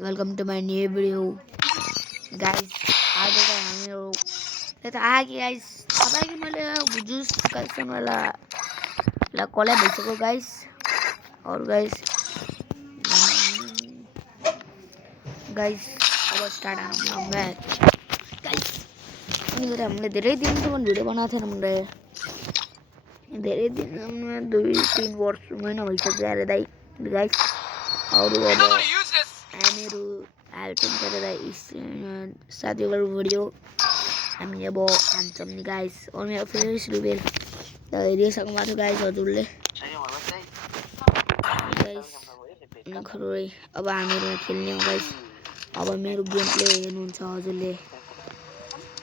welcome to my new video. Guys, आज का हामी हो त आगे guys तपाईको मैले जुस कलेक्सन वाला ला कोल्याब भइसक्यो guys और guys अब स्टार्ट हाम्रो म्याच guys अनि गरे हामीले धेरै दिनसम्म भिडियो बनाएको थिएन हामीले धेरै दिन 2-3 वर्ष महिना भइसक्यो यार दाइ guys और अब हामीहरु हाल्छौं गरेर साथीहरु भिडियो हामी अब हान्छौं नि गाइस और मेरो फेस रिभिल त हेरिसक्नु भएको गाइस हजुरले गाइस नखरै अब हामीहरु खेल्ने हो गाइस अब मेरो गेम प्ले हेर्नुहुन्छ हजुरले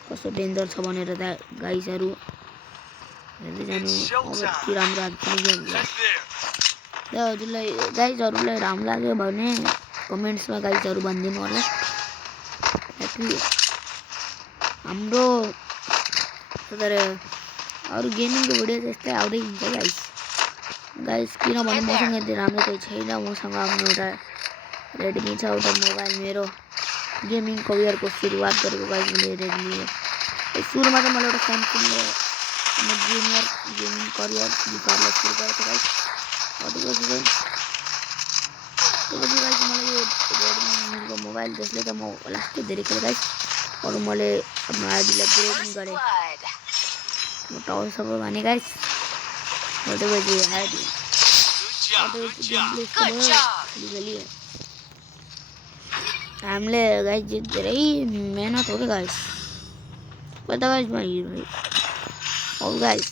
कस्तो डेन्जर छ भनेर त गाइसहरु हेर्दै जानु अब के राम्रो हान्छ गेम ल हजुरलाई गाइसहरुलाई राम्रो लाग्यो भने कमेन्ट्स में गाइसहरु भनिदिनु होला हाम्रो तर अरु गेमिङ को भिडियो त्यस्तै आउँदै हुन्छ गाइस किन भने मसँग यति राम्रो चाहिँ छैन मसँग आफ्नो एउटा रेडमी छ एउटा मोबाइल मेरो गेमिङ करियर को सुरुवात गरेको गाइस मैले रेडमी सुरुमा त मैले एउटा स्यामसङले म जुनियर गेमिङ करियर सुरु गरेको गाइस अझै तो गाइस मलाई यो रेडमी को मोबाइल त्यसले त म लास्टै धेरै खेले गाइस और मैले आफ्नो आइडीलाई ग्रो पनि गरे म टावर सर्भर भने गाइस मैले बजे आइडी हामीले गाइस धेरै मेहनत हो के गाइस पता गाइस भाइ और गाइस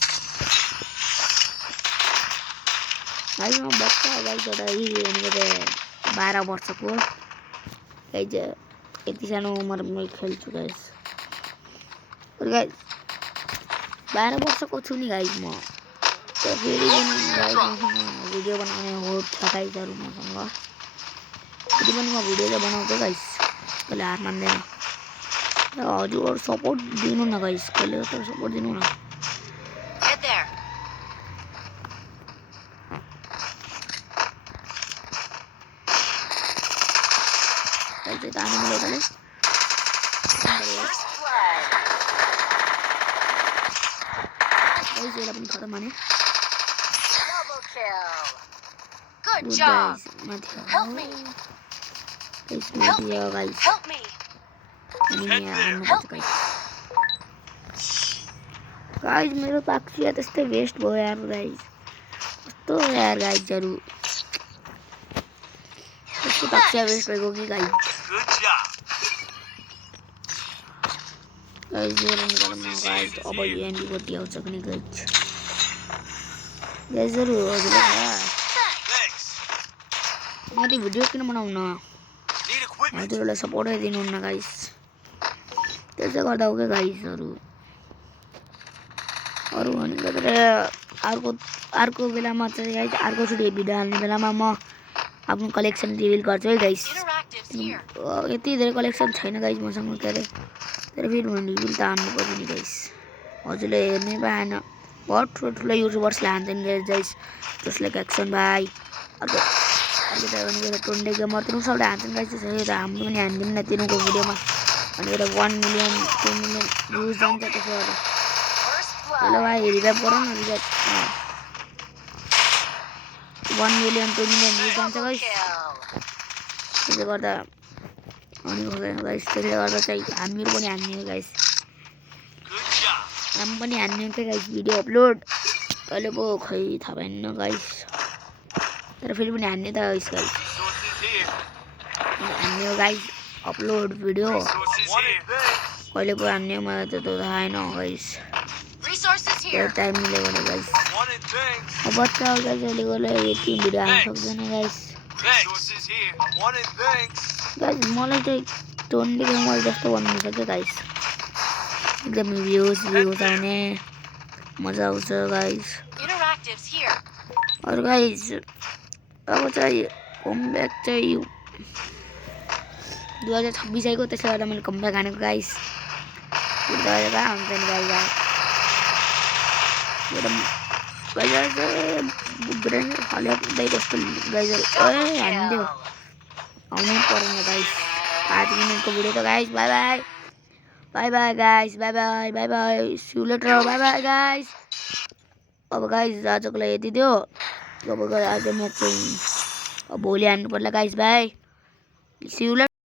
गाइस म बच्चा गाइस एउटा यही 12 वर्षको गाइस यति सानो उमेरमा खेल्छु गाइस और गाइस 12 वर्षको छु नि गाइस म त फेरि गाइस भिडियो बनाउने हो छ गाइसहरु मसँग फेरि पनि म भिडियो चाहिँ बनाउँछु गाइस कहिले हार मान्दैन र हजुर सपोर्ट दिनु न गाइस कहिले त सपोर्ट दिनु न गाइस त आने मिलेगा ले गाइस ये अपनी खत्म माने good job help me guys मैं गाइस गाइस मेरो पाक्सिया त्यस्तै वेस्ट भयो यार गाइस कस्तो यार गाइस जरु कस्तो पाक्सिया वेस्ट भएको कि गाइस गाइस ये रन गर्नु गाइस अब एमबी को दियाउँछ पनि गाइस गाइस जरु हजुरलाई म त भिडियो किन बनाउन हजुरलाई सपोर्ट दिनु न गाइस त्यसै गर्दा हो के गाइसहरु अरु भने गरेर अर्को बेलामा चाहिँ गाइस अर्को छुट्टी भिडियो हाल्ने बेलामा म आफ्नो कलेक्सन रिभिल गर्छु है गाइस यति धेरै कलेक्सन छैन गाइस मसँग के रे तर फेरि म रिभिल त हान्नु पर्छ नि गाइस हजुरले हेर्नै पाएन बहुत ठुलो युट्युबर्सले हान्छन् गाइस जसले एक्सन भाइ अर्को त भने टोन्डे गेमर तिनीहरु सबले हान्छन् गाइस त्यसैले हाम्रो पनि हान्दिम न तिनीहरुको भिडियोमा अनि 1 मिलियन 2 मिलियन भ्युज जान्छ त्यसो गर्दा ल भाइ रिभाइभ गरौ न रिभाइभ 1 मिलियन 2 मिलियन भ्युज जान्छ गाइस त्यसले गर्दा अनि गाइस त्यसले गर्दा चाहिँ हामीहरु पनि हान्ने हो गाइस हामी पनि हान्ने हो गाइस भिडियो अपलोड कहिले पो खै थाहा भएन गाइस तर फेरि पनि हान्ने त गाइस हान्ने हो गाइस अपलोड भिडियो कहिले पो हान्ने मलाई त थाहा छैन गाइस त्यो टाइम मिल्यो भने गाइस अब बच्चा हो गाइस अहिले गले यति भिडियो हाल्न सक्दैन गाइस गाइस मलाई चाहिँ टोन्डे गेमर जस्तो भन्नु छ के गाइस एकदम भ्युज आउने मजा आउँछ गाइस और गाइस अब चाहिँ कमब्याक चाहिँ 2026 आइको त्यसले गर्दा मैले कमब्याक हानेको गाइस हुन्छ नि गाइस गाइस ब्रेन हाले दाइ कस्तो गाइस हान्दियो आउनै परेन गाइस 5 मिनेटको भिडियो त guys bye bye bye bye guys bye bye bye bye see you later bye bye guys अब गाइस आजको लागि यति थियो अब आज म्याच चाहिँ अब भोलि हान्नु पर्ला गाइस बाई सी यू